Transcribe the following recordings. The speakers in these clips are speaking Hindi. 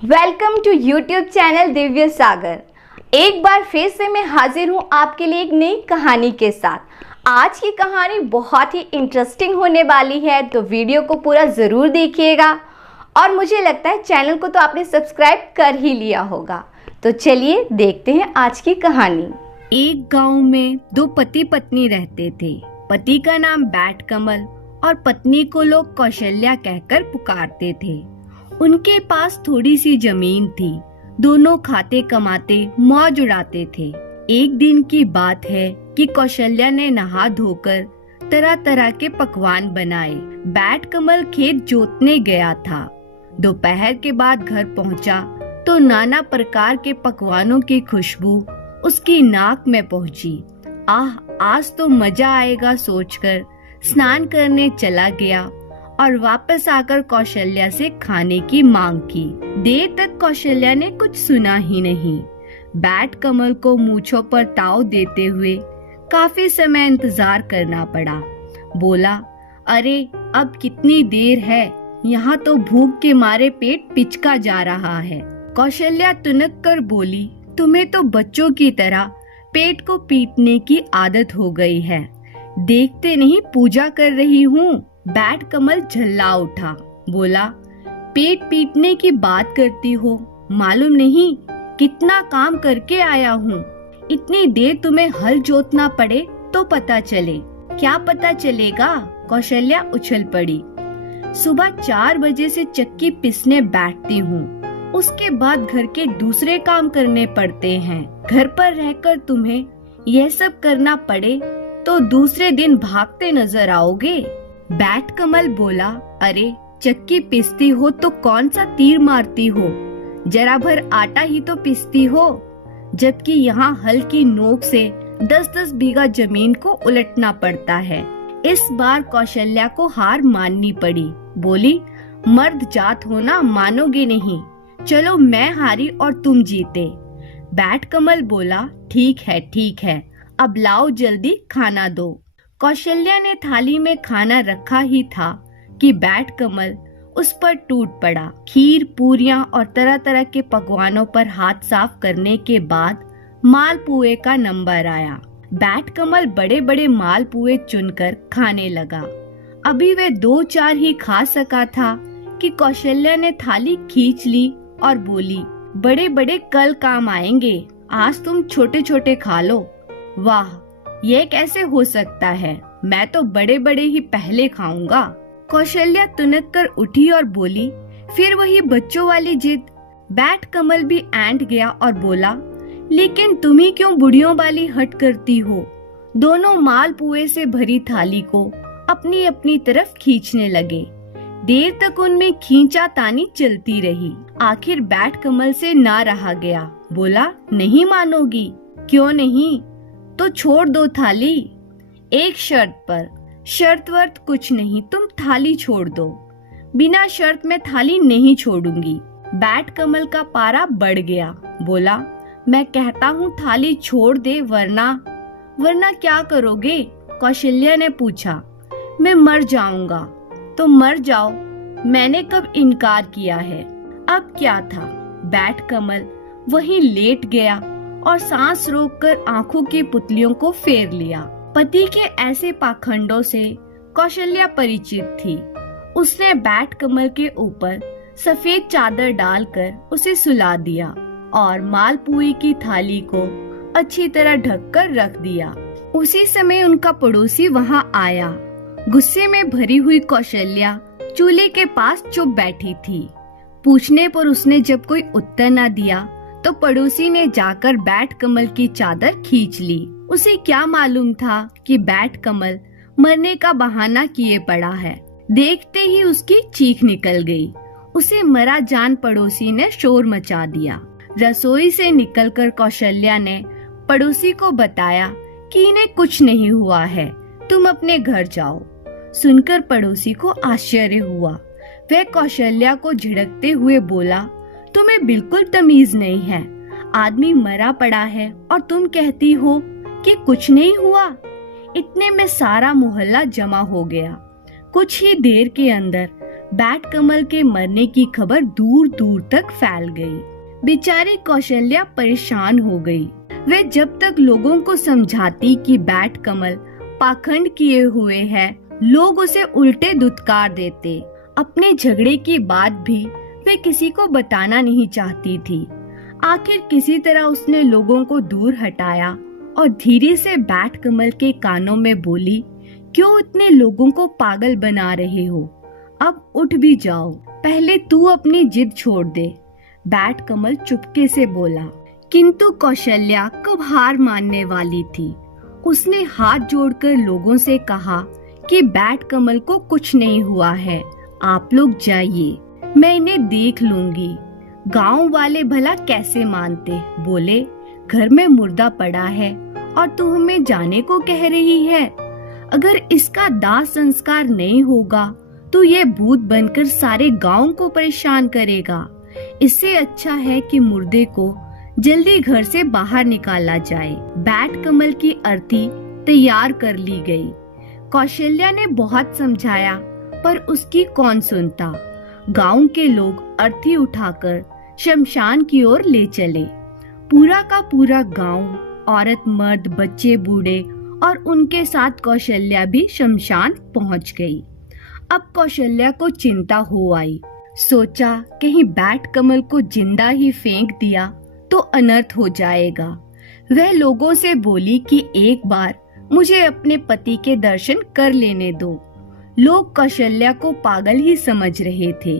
Welcome to YouTube channel Divya सागर। एक बार फिर से मैं हाजिर हूँ आपके लिए एक नई कहानी के साथ। आज की कहानी बहुत ही इंटरेस्टिंग होने वाली है, तो वीडियो को पूरा ज़रूर देखिएगा। और मुझे लगता है चैनल को तो आपने सब्सक्राइब कर ही लिया होगा। तो चलिए देखते हैं आज की कहानी। एक गांव में दो पति पत्नी रहते थे। पति का नाम बैट कमल और पत्नी को लोग कौशल्या कहकर पुकारते थे। उनके पास थोड़ी सी जमीन थी। दोनों खाते कमाते मौज उड़ाते थे। एक दिन की बात है कि कौशल्या ने नहा धोकर तरह तरह के पकवान बनाए। बैट कमल खेत जोतने गया था। दोपहर के बाद घर पहुंचा तो नाना प्रकार के पकवानों की खुशबू उसकी नाक में पहुंची। आह, आज तो मजा आएगा सोचकर स्नान करने चला गया और वापस आकर कौशल्या से खाने की मांग की। देर तक कौशल्या ने कुछ सुना ही नहीं। बैट कमल को मूंछों पर ताव देते हुए काफी समय इंतजार करना पड़ा। बोला, अरे अब कितनी देर है, यहाँ तो भूख के मारे पेट पिचका जा रहा है। कौशल्या तुनक कर बोली, तुम्हें तो बच्चों की तरह पेट को पीटने की आदत हो गई है। देखते नहीं पूजा कर रही हूँ। बैट कमल झल्ला उठा। बोला, पेट पीटने की बात करती हो, मालूम नहीं कितना काम करके आया हूँ। इतनी देर तुम्हें हल जोतना पड़े तो पता चले। क्या पता चलेगा? कौशल्या उछल पड़ी। सुबह 4 बजे से चक्की पिसने बैठती हूँ, उसके बाद घर के दूसरे काम करने पड़ते हैं। घर पर रहकर तुम्हें यह सब करना पड़े तो दूसरे दिन भागते नजर आओगे। बैट कमल बोला, अरे चक्की पिसती हो तो कौन सा तीर मारती हो? जरा भर आटा ही तो पिसती हो, जबकि यहाँ हल की नोक से 10-10 बीघा जमीन को उलटना पड़ता है। इस बार कौशल्या को हार माननी पड़ी। बोली, मर्द जात हो ना, मानोगे नहीं। चलो मैं हारी और तुम जीते। बैट कमल बोला, ठीक है, अब लाओ जल्दी खाना दो। कौशल्या ने थाली में खाना रखा ही था कि बैट कमल उस पर टूट पड़ा। खीर, पूरियां और तरह तरह के पकवानों पर हाथ साफ करने के बाद मालपुए का नंबर आया। बैट कमल बड़े बड़े मालपुए चुनकर खाने लगा। अभी वे 2-4 ही खा सका था कि कौशल्या ने थाली खींच ली और बोली, बड़े बड़े कल काम आएंगे, आज तुम छोटे छोटे खा लो। वाह, ये कैसे हो सकता है? मैं तो बड़े बड़े ही पहले खाऊंगा। कौशल्या तुनक कर उठी और बोली, फिर वही बच्चों वाली जिद। बैट कमल भी ऐंठ गया और बोला, लेकिन तुम ही क्यों बुढ़ियों वाली हट करती हो? दोनों मालपुए से भरी थाली को अपनी अपनी तरफ खींचने लगे। देर तक उनमें खींचातानी चलती रही। आखिर बैट कमल से ना रहा गया। बोला, नहीं मानोगी? क्यों नहीं? तो छोड़ दो थाली, एक शर्त पर। शर्त वर्त कुछ नहीं, तुम थाली छोड़ दो। बिना शर्त में थाली नहीं छोड़ूंगी। बैट कमल का पारा बढ़ गया। बोला, मैं कहता हूँ थाली छोड़ दे, वरना क्या करोगे? कौशल्या ने पूछा। मैं मर जाऊंगा। तो मर जाओ, मैंने कब इनकार किया है। अब क्या था? बैट कमल वहीं लेट गया और सांस रोककर आंखों की पुतलियों को फेर लिया। पति के ऐसे पाखंडों से कौशल्या परिचित थी। उसने बैट कमल के ऊपर सफेद चादर डालकर उसे सुला दिया और मालपुए की थाली को अच्छी तरह ढककर रख दिया। उसी समय उनका पड़ोसी वहां आया। गुस्से में भरी हुई कौशल्या चूल्हे के पास चुप बैठी थी। पूछने पर उसने जब कोई उत्तर न दिया तो पड़ोसी ने जाकर बैट कमल की चादर खींच ली। उसे क्या मालूम था कि बैट कमल मरने का बहाना किए पड़ा है। देखते ही उसकी चीख निकल गई। उसे मरा जान पड़ोसी ने शोर मचा दिया। रसोई से निकलकर कौशल्या ने पड़ोसी को बताया कि इन्हें कुछ नहीं हुआ है, तुम अपने घर जाओ। सुनकर पड़ोसी को आश्चर्य हुआ। वह कौशल्या को झिड़कते हुए बोला, तुम्हें बिल्कुल तमीज नहीं है। आदमी मरा पड़ा है और तुम कहती हो कि कुछ नहीं हुआ। इतने में सारा मोहल्ला जमा हो गया। कुछ ही देर के अंदर बैट कमल के मरने की खबर दूर दूर तक फैल गई। बेचारी कौशल्या परेशान हो गई। वे जब तक लोगों को समझाती कि बैट कमल पाखंड किए हुए है, लोग उसे उल्टे दुत्कार देते। अपने झगड़े की बात भी वे किसी को बताना नहीं चाहती थी। आखिर किसी तरह उसने लोगों को दूर हटाया और धीरे से बैट कमल के कानों में बोली, क्यों इतने लोगों को पागल बना रहे हो? अब उठ भी जाओ, पहले तू अपनी जिद छोड़ दे। बैट कमल चुपके से बोला, किंतु कौशल्या कब हार मानने वाली थी। उसने हाथ जोड़कर लोगों से कहा कि बैट कमल को कुछ नहीं हुआ है, आप लोग जाइए, मैं इन्हें देख लूंगी। गांव वाले भला कैसे मानते, बोले घर में मुर्दा पड़ा है और तू हमें जाने को कह रही है। अगर इसका दाह संस्कार नहीं होगा तो ये भूत बनकर सारे गांव को परेशान करेगा। इससे अच्छा है कि मुर्दे को जल्दी घर से बाहर निकाला जाए। बैट कमल की अर्थी तैयार कर ली गई। कौशल्या ने बहुत समझाया पर उसकी कौन सुनता। गांव के लोग अर्थी उठाकर शमशान की ओर ले चले। पूरा का पूरा गांव, औरत मर्द बच्चे बूढ़े और उनके साथ कौशल्या भी शमशान पहुंच गई। अब कौशल्या को चिंता हो आई। सोचा कहीं बैट कमल को जिंदा ही फेंक दिया तो अनर्थ हो जाएगा। वह लोगों से बोली कि एक बार मुझे अपने पति के दर्शन कर लेने दो। लोग कौशल्या को पागल ही समझ रहे थे।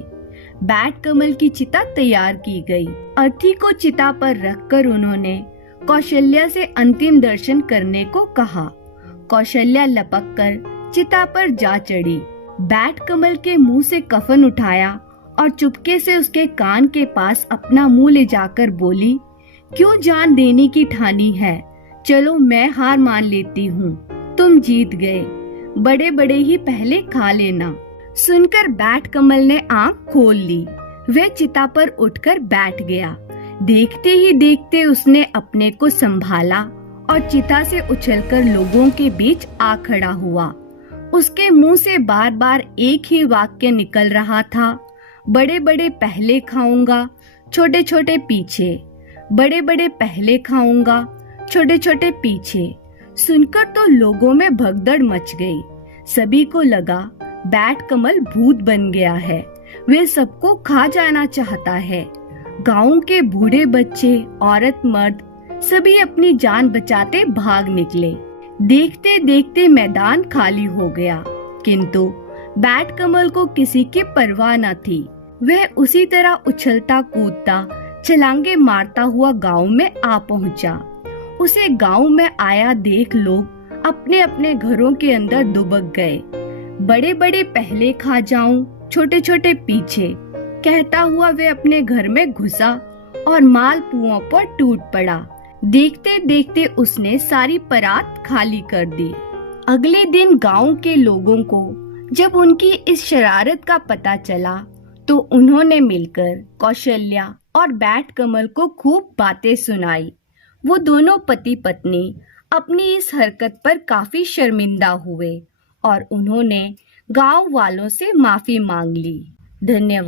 बैट कमल की चिता तैयार की गई। अर्थी को चिता पर रखकर उन्होंने कौशल्या से अंतिम दर्शन करने को कहा। कौशल्या लपक कर चिता पर जा चढ़ी। बैट कमल के मुंह से कफन उठाया और चुपके से उसके कान के पास अपना मुंह ले जाकर बोली, क्यों जान देने की ठानी है? चलो मैं हार मान लेती हूँ, तुम जीत गए, बड़े बड़े ही पहले खा लेना। सुनकर बैट कमल ने आंख खोल ली। वह चिता पर उठकर बैठ गया। देखते ही देखते उसने अपने को संभाला और चिता से उछलकर लोगों के बीच आ खड़ा हुआ। उसके मुंह से बार बार एक ही वाक्य निकल रहा था, बड़े बड़े पहले खाऊंगा, छोटे छोटे पीछे, बड़े बड़े पहले खाऊंगा, छोटे छोटे पीछे। सुनकर तो लोगों में भगदड़ मच गई। सभी को लगा बैट कमल भूत बन गया है, वे सबको खा जाना चाहता है। गांव के बूढ़े बच्चे, औरत मर्द सभी अपनी जान बचाते भाग निकले। देखते देखते मैदान खाली हो गया, किंतु बैट कमल को किसी की परवाह न थी। वह उसी तरह उछलता कूदता छलांगे मारता हुआ गांव में आ पहुंचा। उसे गांव में आया देख लोग अपने अपने घरों के अंदर दुबक गए। बड़े बड़े पहले खा जाऊं, छोटे छोटे पीछे, कहता हुआ वे अपने घर में घुसा और मालपुओं पर टूट पड़ा। देखते देखते उसने सारी परात खाली कर दी। अगले दिन गांव के लोगों को जब उनकी इस शरारत का पता चला तो उन्होंने मिलकर कौशल्या और बैट कमल को खूब बातें सुनाई। वो दोनों पति पत्नी अपनी इस हरकत पर काफी शर्मिंदा हुए और उन्होंने गांव वालों से माफी मांग ली। धन्यवाद।